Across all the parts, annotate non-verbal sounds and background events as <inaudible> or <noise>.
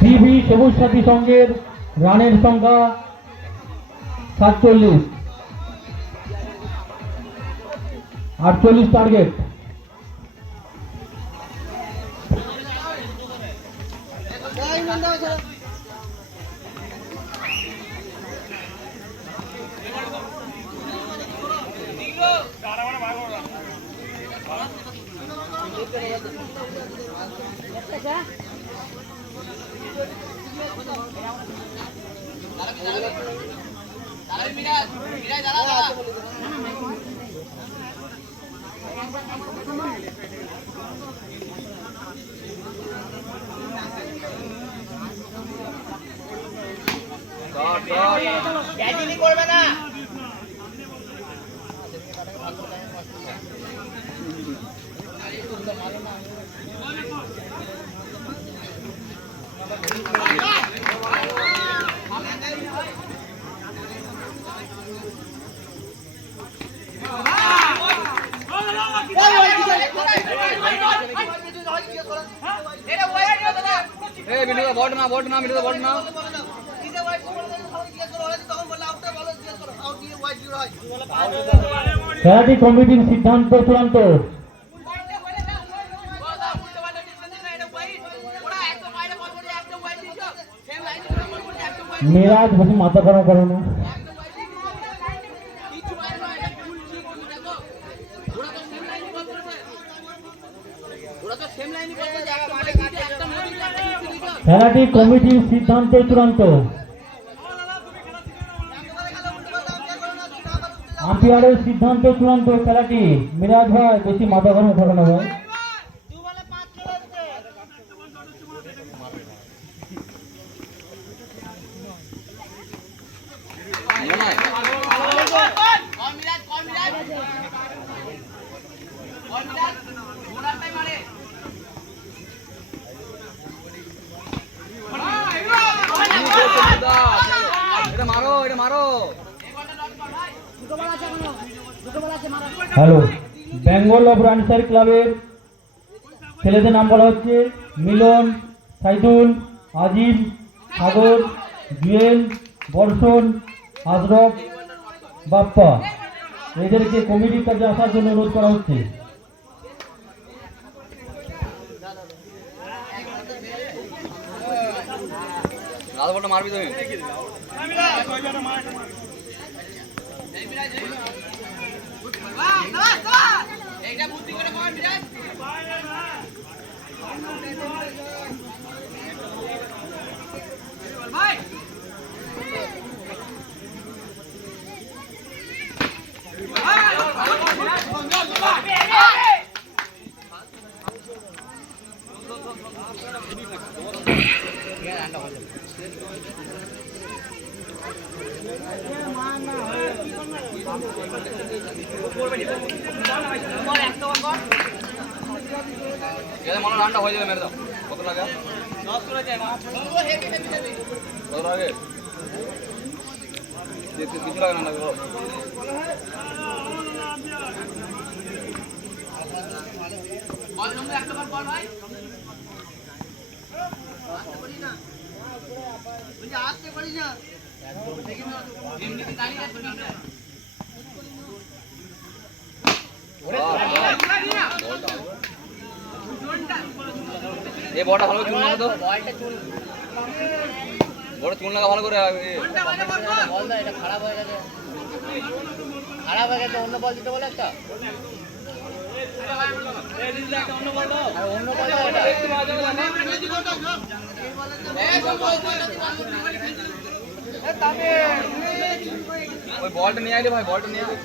DV সবুজ সাথী সংঘের রানের সংখ্যা সাতচল্লিশ। আটচল্লিশ টার্গেট এই দাঁড়া বট না বট কমিটির সিদ্ধান্ত চূড়ান্ত। মিরাজ বেশি মাথা গরম করো না। খেলাটি কমিটির সিদ্ধান্ত চূড়ান্ত। আম্পায়ারের সিদ্ধান্ত চূড়ান্ত খেলাটি। মিরাজ ভাই, বেশি মাথা গরম করো না এটা মারো এটা মারো হ্যালো বেঙ্গল অফ রানসার ক্লাবের ছেলেদের নাম বলা হচ্ছে মিলন সাইদুল আজিম সাগর জুয়েল বর্ষণ আশরফ বাপ্পা। এদেরকে কমিটির কাছে আসার জন্য অনুরোধ করা হচ্ছে। লাল বলটা মারবি তুমি এটা মনে হয় রানটা হয়ে যাবে মেরে দাও কত লাগে কত লাগে দেখতে কিছু লাগে না লাগে বলো। এই বড়টা ভালো চুন লাগা তো বড় চুন লাগা ভালো করে এ, খারাপ হয়ে গেছে খারাপ হয়ে গেছে অন্য বল দিতে বলে একটা বল ওই বলটা নিয়ে আইলে ভাই বলটা নিয়ে আইলে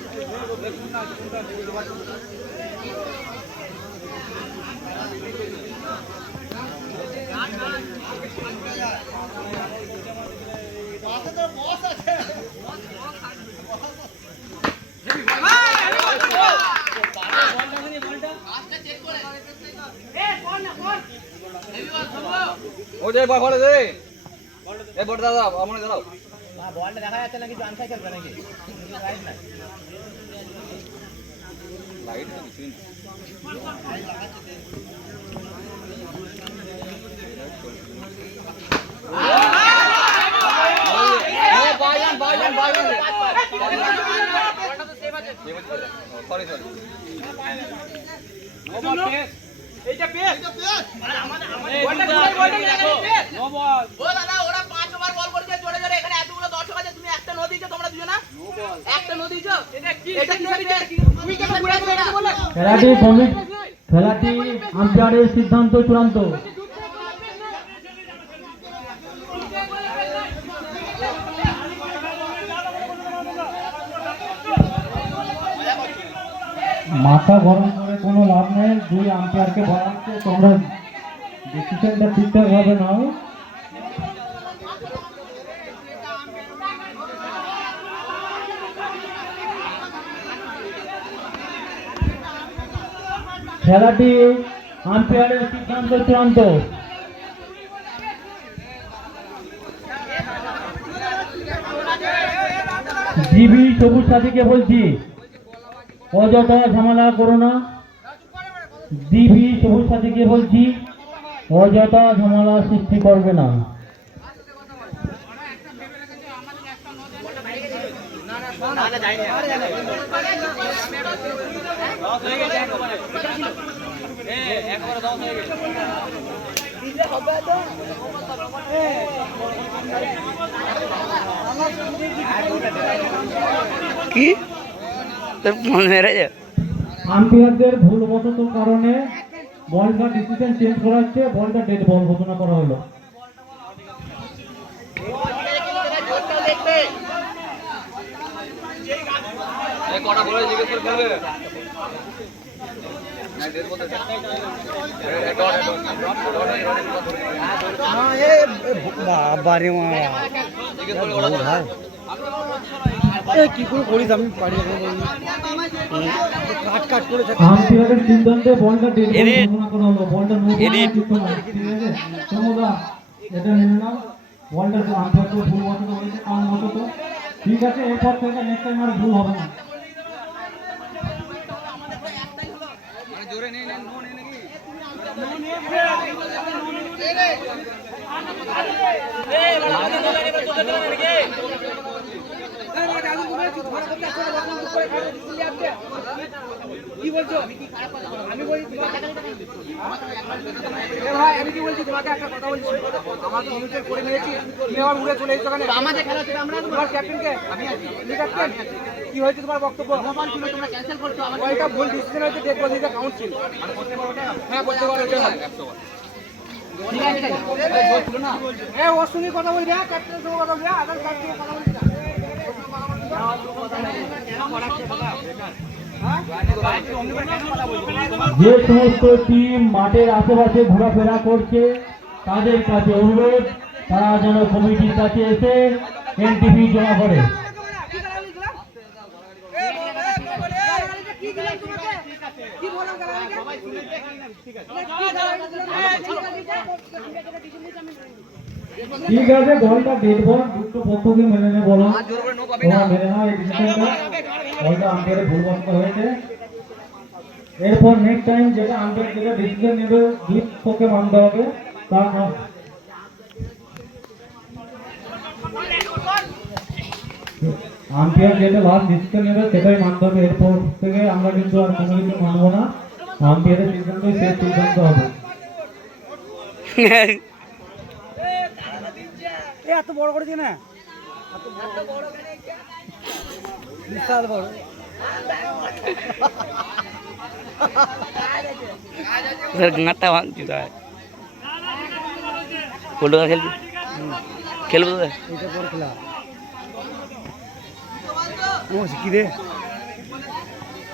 যে বল দে। এই দাদা আমনে দাও বলটা দেখা যাচ্ছে না। কিছু আনসাই খেলবে নাকি রাইট না তো কিছুই না ও দাদা ওরা পাঁচ ওভার বল করেছে জোরে জোরে এখানে এতগুলো দর্শক আছে তুমি একটা নো দিয়েছ তোমরা দুজনা একটা নো দিয়েছ এটা কি তুমি কেন ঘুরে ঘুরে এটা খেলাটি কমিটি খেলাটি আম্পায়ারের সিদ্ধান্ত চূড়ান্ত মাথা গরম কোনো লাভ নেই, দুই আম্পায়ারকে বলা হচ্ছে তোমরা ডিসিশনটা ঠিকঠাক ভাবে নাও। খেলাটি আম্পায়ারের সিদ্ধান্ত চূড়ান্ত। জিবি সবুজ সাথীকে বলছি, অযথা ঝামেলা করো না। জিবি সবুজ সাথীকে বলছি অযথা ঝামেলা সৃষ্টি করবে না। কি? তোর ফোন মেরেছে আম্পায়ারদের ভুলবশত কারণে বলটা ডিসিশন চেঞ্জ করা হচ্ছে বলটা ডেড বল ঘোষণা করা হলো। জোরটা দেখবে কি করে করিস আমি পারি না কাট কাট করে আম্পায়ারের সিদ্ধান্তে বলটা. ঘোষণা করা হলো বলটা নো না তোমরা এটা মেনে নাও বলটা তো আম্পায়ার তো ভুলবশত হয়েছে কারণ বশত ঠিক আছে এরপর থেকে নেক্সট টাইম আর ভুল হবে না মানে জোরে নেই নেই নো নেই নাকি তোমার ক্যাপ্টেনকে আমি ক্যাপ্টেন কি হয়েছে তোমার বক্তব্য আমার ছিল তোমরা ক্যান্সেল করছ আমার ওইটা ভুল ডিসিশন হয়েছে বল দিতে কাউন্ট ছিল পারো এটা হয় ওর কথা বলবি কথা কার্ড নিয়ে কথা। যে সমস্ত টিম মাঠের আশেপাশে ঘোরাফেরা করছে, তাদের কাছে অনুরোধ, তারা যেন কমিটির কাছে এসে এনটিভি জমা করে। ঠিক আছে। বলটা ডেড দুটো পক্ষকে মেনে নে বলো। মেনে নাও এই ডিসিশনটা বলটা হয়েছে। এরপর নেক্সট টাইম যেটা আম্পায়ার যেটা ডিসিশন নেবে দুই পক্ষকে মানতে হবে আম্পায়ার যেটা লাস্ট ডিসিশন নেবে সেটাই মানতে হবে। এরপর থেকে আমরা কিন্তু আর কোনো কিছু মানবো না। আম্পায়ারের সিদ্ধান্তই শেষ সিদ্ধান্ত হবে। <laughs> এত বড় করেছে না। বিশাল বড়। গাঁটটা ভাঙছি তাই কলকাতা খেলবি? খেলব এটা বড় খেলা।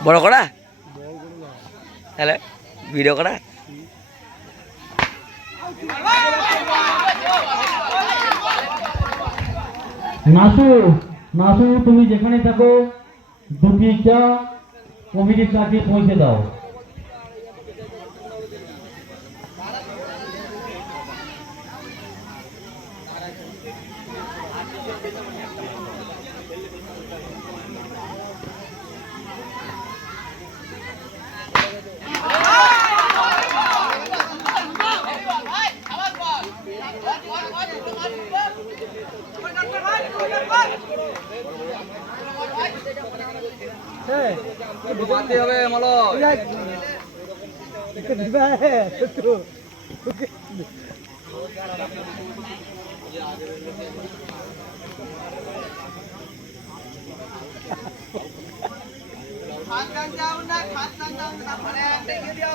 বড় করা? তাহলে ভিডিও করা? নাসু নাসু তুমি যেখানে থাকো দুটি চা কমিটির কাছে পৌঁছে দাও। মারতে হবে মালো খান খান যাও না খান খান যাও না মানে দেখে দিও